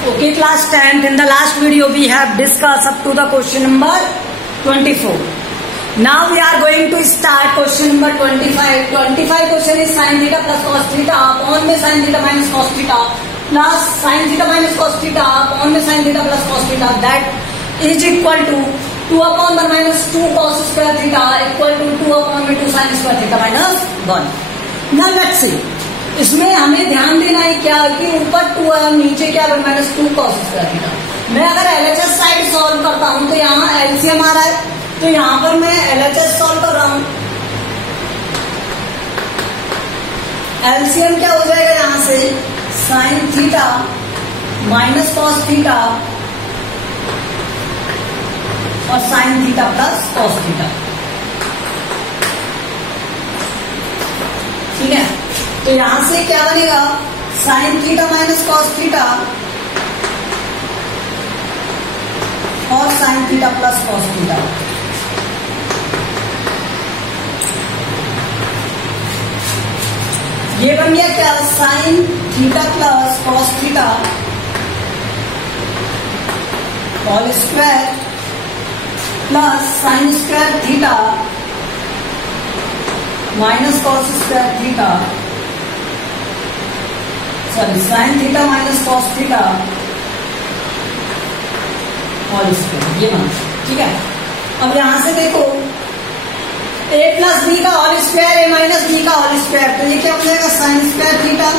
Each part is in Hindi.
Okay, class 10th. In the last video, we have discussed up to the question number 24. Now we are going to start question number 25. 25 question is sin theta plus cos theta upon में sin theta minus cos theta plus sin theta minus cos theta upon में sin theta plus cos theta that is equal to 2 upon 1 minus 2 cos square theta equal to 2 upon 2 sin square theta minus 1. Now let's see. इसमें हमें ध्यान देना है क्या कि ऊपर 2 है नीचे क्या है माइनस 2 cos स्क्वायर थीटा. मैं अगर एलएचएस साइड सॉल्व करता हूं तो यहाँ एलसीएम आ रहा है, तो यहाँ पर मैं एलएचएस सॉल्व कर रहा हूं. एलसीएम क्या हो जाएगा यहाँ से sine theta minus cos theta और sine theta plus cos theta. ठीक है, तो यहां से क्या बनेगा sine theta minus cos theta और sine theta plus cos theta. ये बन गया क्या sine theta plus cos theta whole square plus sine square theta minus cos square theta sorry sine theta minus cos theta whole square. ये मान ठीक है. अब यहां से देखो a प्लस बी का whole square a minus B का होल स्क्वायर, तो ये क्या हो जाएगा sine square theta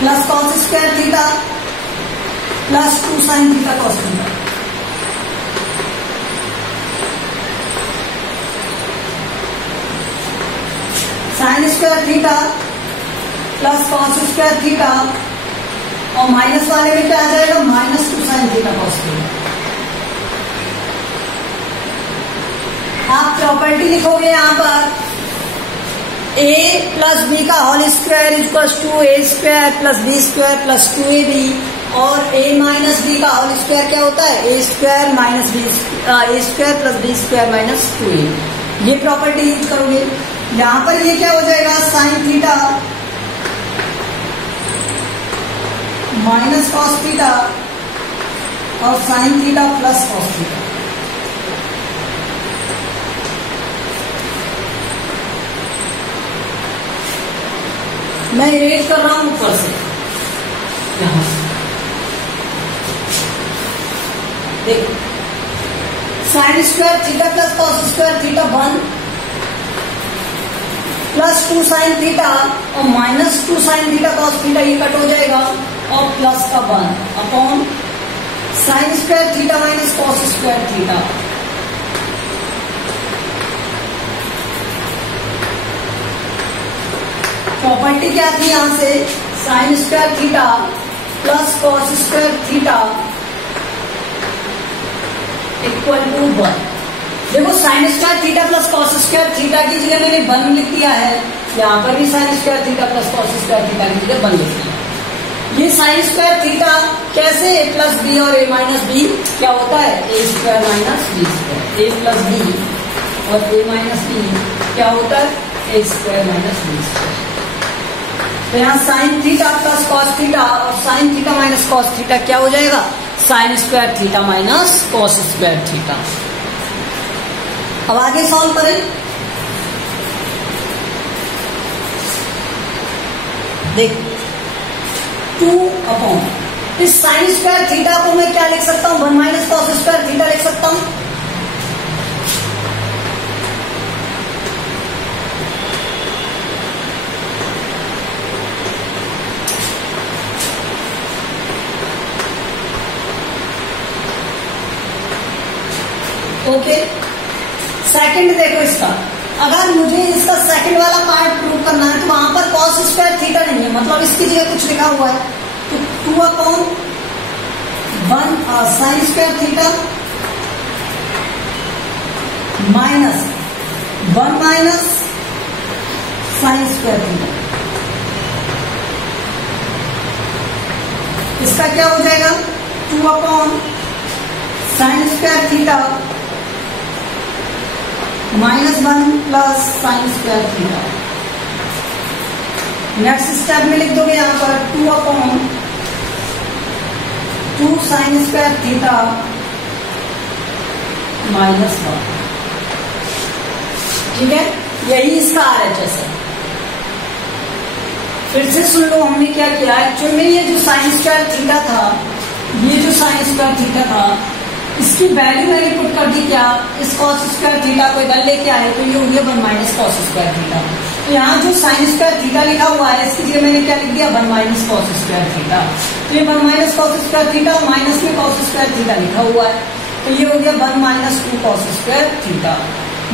plus cos square theta plus 2 sine theta cos theta. Sine square theta plus cos square theta और माइनस वाले में क्या आ जाएगा minus 2 sine theta cos theta. आप प्रॉपर्टी लिखोगे यहाँ पर a प्लस बी का whole square equal to A square plus B square plus 2ab और a माइनस बी का होल स्क्वायर क्या होता है A square minus B A square plus B square minus 2a. ये प्रॉपर्टी यूज करोगे. यहां पर ये क्या हो जाएगा sine theta minus cos theta और sine theta plus cos theta. मैं इरेज कर रहा हूं ऊपर से यहां से. देखो sine square theta plus cos square theta 1 plus 2 sine theta और minus 2 sine theta cos theta ये कट हो जाएगा और प्लस का 1 upon sine square theta minus cos square theta. Property क्या थी यहां से sine square theta plus cos square theta equal to 1. देखो sine square theta plus cos square theta की जगह मैंने 1 लिख दिया है. यहाँ पर भी sine square theta plus cos square theta की जगह 1 लिख दिया. ये साइन स्क्वायर थीटा कैसे a प्लस बी और a माइनस बी क्या होता है A square minus B square. A plus B और a माइनस बी क्या होता है A square minus B square. तो यहाँ sine theta plus cos theta और sine theta minus cos theta क्या हो जाएगा sine square theta minus cos square theta. अब आगे सॉल्व करें. देख 2 अपॉन इस साइन स्क्वायर थीटा को मैं क्या लिख सकता हूं 1 माइनस कॉस स्क्वायर थीटा लिख सकता हूं. ओके. सेकंड देखो इसका, अगर मुझे इसका सेकंड वाला पार्ट प्रूव करना है तो वहां पर कॉस स्क्वायर थीटा नहीं है, मतलब इसकी जगह कुछ लिखा हुआ है. तो 2 upon 1 sign square theta minus 1 minus sine square theta. इसका क्या हो जाएगा 2 upon sine square theta -1 plus sine square theta. Next step में लिख दोगे यहाँ पर 2 अपॉन 2 साइन स्क्वायर थीटा -1। ठीक है, यही इसका RHS है। फिर से सुन लो, हमने क्या किया, एक्चुअल में ये जो साइन स्क्वायर थीटा था, ये जो साइन स्क्वायर थीटा था, इसकी वैल्यू मैंने पुट कर दी क्या, इस कॉस स्क्वायर थीटा को इधर लेके आए तो ये हो गया 1 माइनस कॉस स्क्वायर थीटा। तो यहाँ जो साइन स्क्वायर थीटा लिखा हुआ है इसकी जगह मैंने क्या लिख दिया, 1 माइनस कॉस स्क्वायर थीटा। तो ये 1 minus cos square theta minus में कॉस स्क्वायर थीटा लिखा हुआ है, तो ये हो गया 1 माइनस 2 कॉस स्क्वायर थीटा।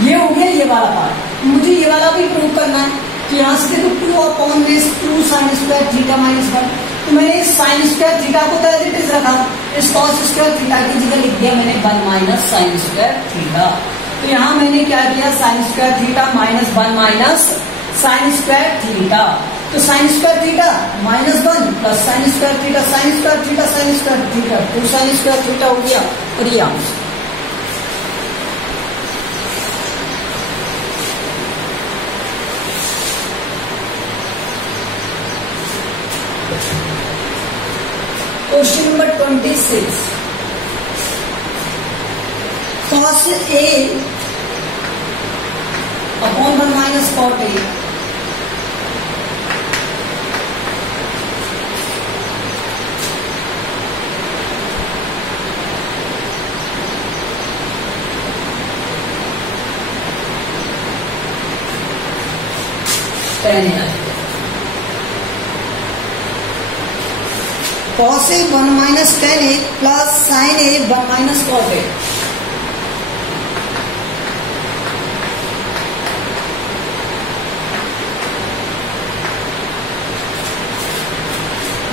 ये हो गया ये वाला पार्ट। मुझे ये वाला भी प्रूव करना है, तो यहाँ से देखो 2/2 साइन स्क्वायर थीटा -1। तो मैंने इस साइन स्क्वायर थीटा को तो एज इट इज रखा, इस कॉस स्क्वायर थीटा की जगह लिख दिया मैंने 1 माइनस साइन स्क्वायर थीटा। तो यहाँ मैंने क्या किया, sine square theta -1 minus sine square theta. तो sine square theta -1 plus sine square theta, sine square theta sine square theta, 2 sine square theta हो गया। और ये answer question number 26। cos A upon 1 minus cot A cos A 1 minus tan A plus sin A 1 minus cot A।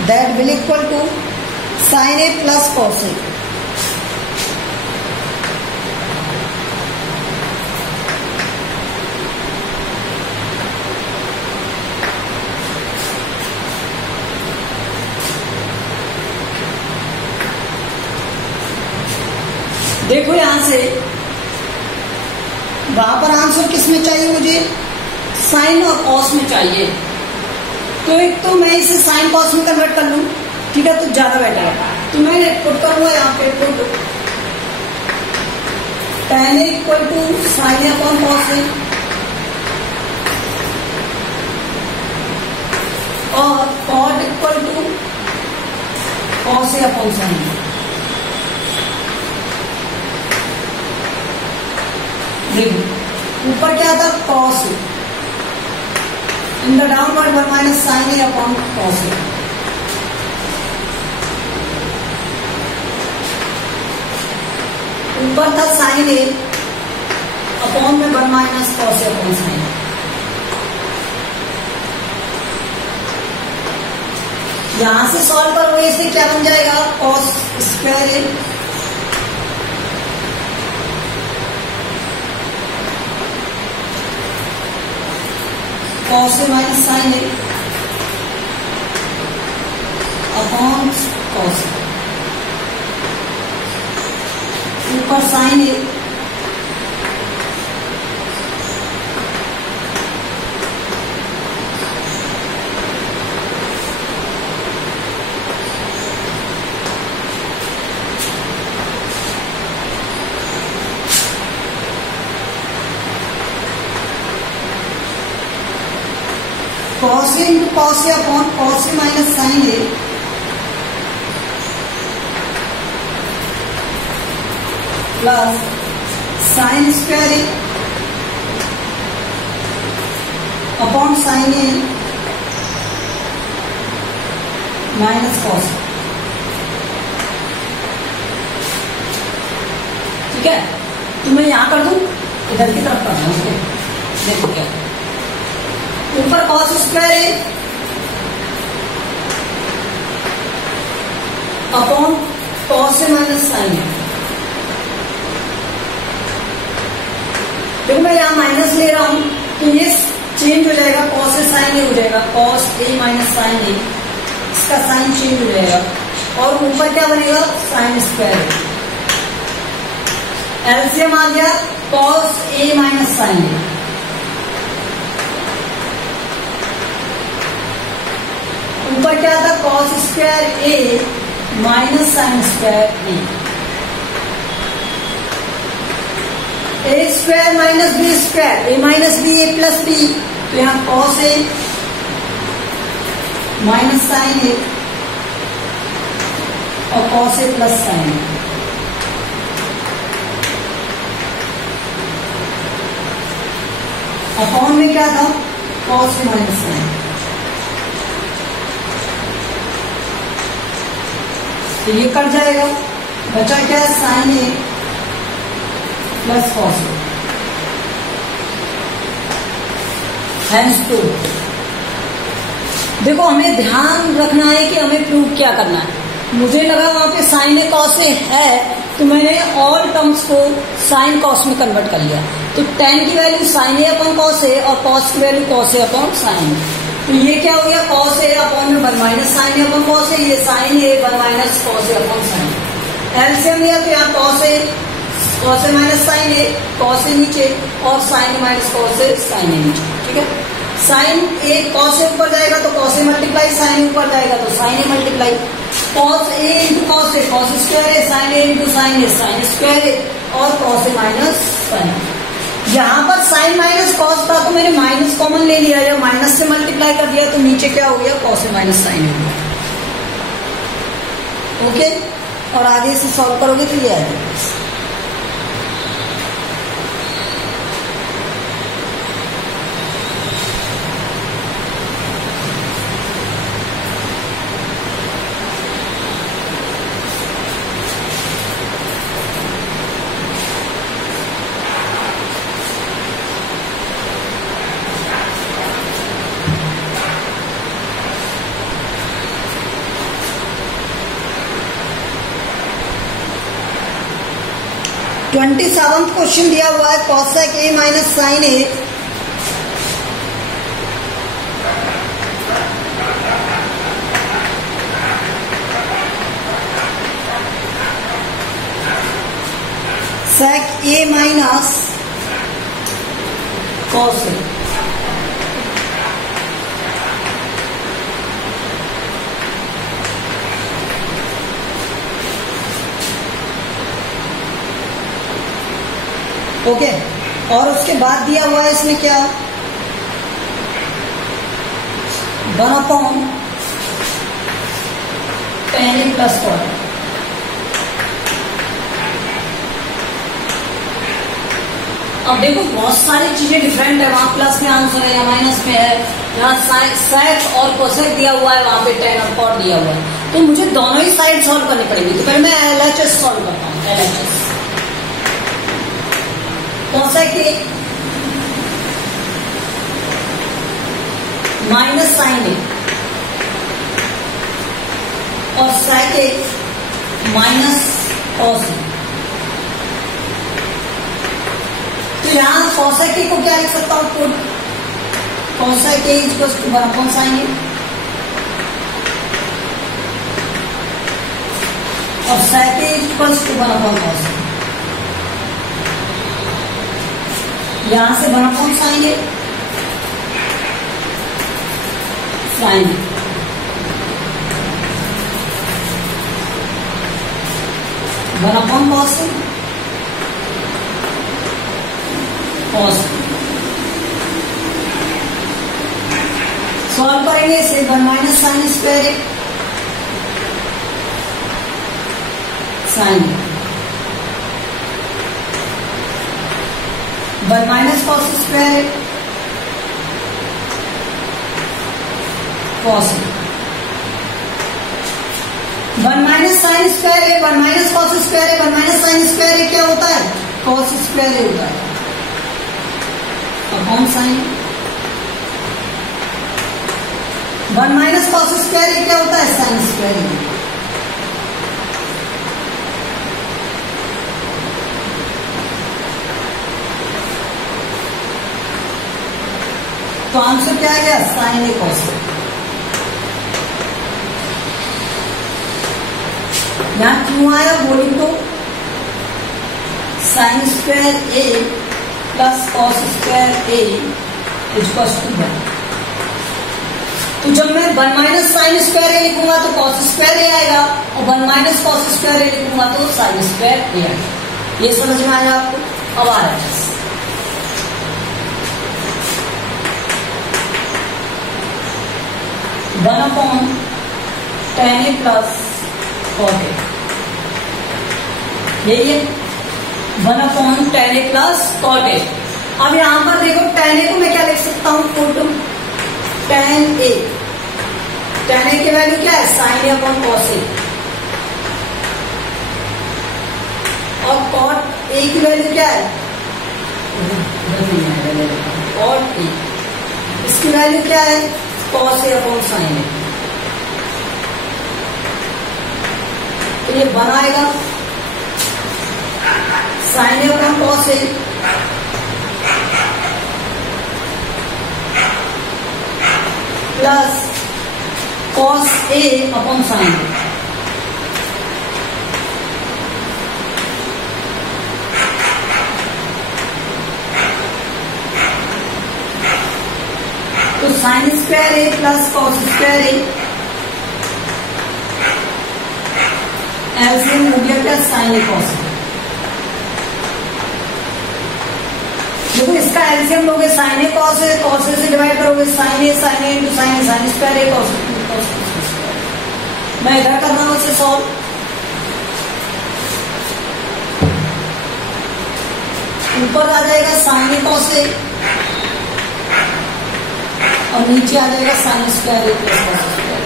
That will equal to sin A plus cos A। देखो यहां से वहां पर आंसर किस में चाहिए, मुझे साइन और कॉस में चाहिए। तो एक तो मैं इसे साइन कॉस में कन्वर्ट कर लूं, ठीक है, तो ज्यादा बेटर है। तो मैं पुट करूंगा यहाँ पे put tan A equal to sine A upon cos A और cot equal to cos A upon sine A। ऊपर क्या था, cos A, in the downward 1 minus sine A upon cos A। ऊपर था साइन A अपॉन में 1 minus cos A upon sine A। यहां से सॉल्व करोगे इससे क्या बन जाएगा, cos square A cos A minus sine A upon cos A। ऊपर sine A cos A into cos A upon cos A minus sin A plus sin square A upon sin A minus cos A। ठीक है, तो मैं यहां कर दूं, इधर की तरफ कर दूं। देखो क्या ऊपर cos square A upon cos A minus sine A। देखो मैं यहाँ माइनस ले रहा हूं तो ये चेंज हो जाएगा, cos A साइन A हो जाएगा, cos A minus sine A, इसका साइन चेंज हो जाएगा और ऊपर क्या बनेगा, साइन स्क्वायर A। एलसीएम आ गया cos A minus sine A। ऊपर क्या था, cos square A minus sine square A square minus B square, A minus B A plus B, तो यहाँ cos A minus sine A और cos A plus sine A. Upon में क्या था, कॉस ए माइनस साइन, तो ये कट जाएगा, बचा क्या है sine A plus cos A. Hence two, देखो हमें ध्यान रखना है कि हमें प्रूव क्या करना है। मुझे लगा वहां पे साइन ए कॉस ए है, तो मैंने ऑल टर्म्स को साइन कॉस में कन्वर्ट कर लिया। तो टेन की value sign A upon cos ए और कॉस की value cos A upon sine ए। तो ये क्या हो गया, कॉस ए अपॉन में 1 minus sine A upon cos ए, ये sign A 1 minus cos A upon sine A. LCM लिया तो यहाँ cos A minus sine A, cos A नीचे और साइन ए माइनस कॉस ए साइन ए नीचे, ठीक है। साइन ए कॉस ए ऊपर जाएगा तो कॉस ए मल्टीप्लाई, साइन ए ऊपर जाएगा तो sign A multiply, cos A into cos A cos square A, sine A into sine A sign square ए और कॉस ए माइनस साइन। यहाँ पर साइन माइनस कॉस था तो मैंने माइनस कॉमन ले लिया या माइनस से मल्टीप्लाई कर दिया, तो नीचे क्या हो गया, cos A minus sine A. Okay, और आगे से सॉल्व करोगे तो ये आएगा। ट्वेंटी सेवंथ क्वेश्चन दिया हुआ है, cosec A minus sine A sec A minus cos A. Okay, और उसके बाद दिया हुआ है इसमें क्या, 1 अपॉन tan ए प्लस 1। अब देखो बहुत सारी चीजें डिफरेंट है, वहां प्लस में आंसर है या माइनस में है, यहाँ सेक और कोसेक दिया हुआ है, वहां पे tan और cot दिया हुआ है, तो मुझे दोनों ही साइड सॉल्व करनी पड़ेगी। तो पहले मैं LHS सॉल्व करता हूँ। LHS cosec A minus sine A और सेक ए माइनस कॉस ए। तो यहां कोसेक ए को क्या लिख सकता हूं, put cosec A equals to 1 upon sine A और sec A equals to 1 upon cos A. यहां से 1 upon sine A sine A, 1 upon cos A cos. Solve करेंगे इसे, 1 minus sine square A sine A, 1 minus cos square A cos, 1 minus sine square A 1 minus cos square A 1 minus sine square A क्या होता है, कॉस स्क्वायर ए होता है upon sine. 1 minus cos square A क्या होता है, साइन स्क्वायर ए। तो आंसर क्या आ गया, साइन ए कॉस ए। यहां क्यों आया बोली तो, sine square A plus cos square A equals to 1। तो जब मैं 1 माइनस साइन स्क्वायर ए लिखूंगा तो कॉस स्क्वायर ए आएगा, और 1 माइनस कॉस स्क्वायर ए लिखूंगा तो साइन स्क्वायर ए आएगा। ये समझ में आया आपको? अब आ रहा है 1/tan a plus cot a, यही है 1/tan a plus cot a। अब यहां पर देखो tan a को मैं क्या लिख सकता हूं, put tan a, tan a की वैल्यू क्या है, sin a upon cos a, और cot a की वैल्यू क्या है, cot a, इसकी वैल्यू क्या है, cos a upon sin a। तो ये बनाएगा sin a upon cos a plus cos a upon sin a। तो sin square a plus cos square a, LCM हो गया क्या, sin a cos a। देखो इसका एलसीएम लोगे sin a cos a, cos a से डिवाइड करोगे sin a into sin a, sin square a cos a। मैं इधर कर रहा हूं इसे सॉल्व, ऊपर आ जाएगा sin a cos a और नीचे आ जाएगा sin square a plus cos square,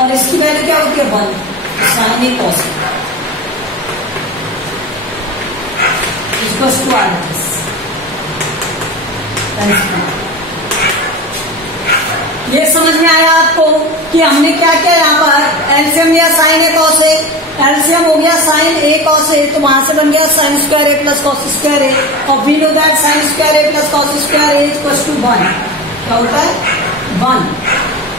और इसकी वैल्यू क्या होती है 1, sin a cos a equals to RHS। ये समझ में आया आपको कि हमने क्या किया, यहाँ पर एलसीएम लिया sin a cos a, LCM हो गया sin a cos a, तो वहां से बन गया sin square a plus cos square a, और we know that sin square a plus cos square a equals to 1। क्या होता है 1,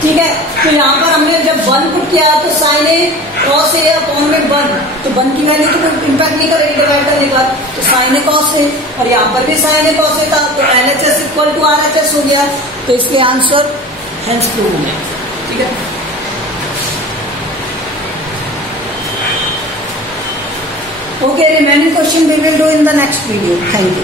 ठीक है। तो यहाँ पर हमने जब 1 पुट किया तो sin a cos a upon में 1, तो 1 की वैल्यू तो इम्पैक्ट नहीं करेगी डिवाइड करने का, तो sin a cos a, और यहाँ पर भी sin a cos a था, तो LHS इक्वल टू RHS हो गया, तो इसके आंसर हेंस प्रूव हो गया, ठीक है। Okay, remaining question we will do in the next video. Thank you.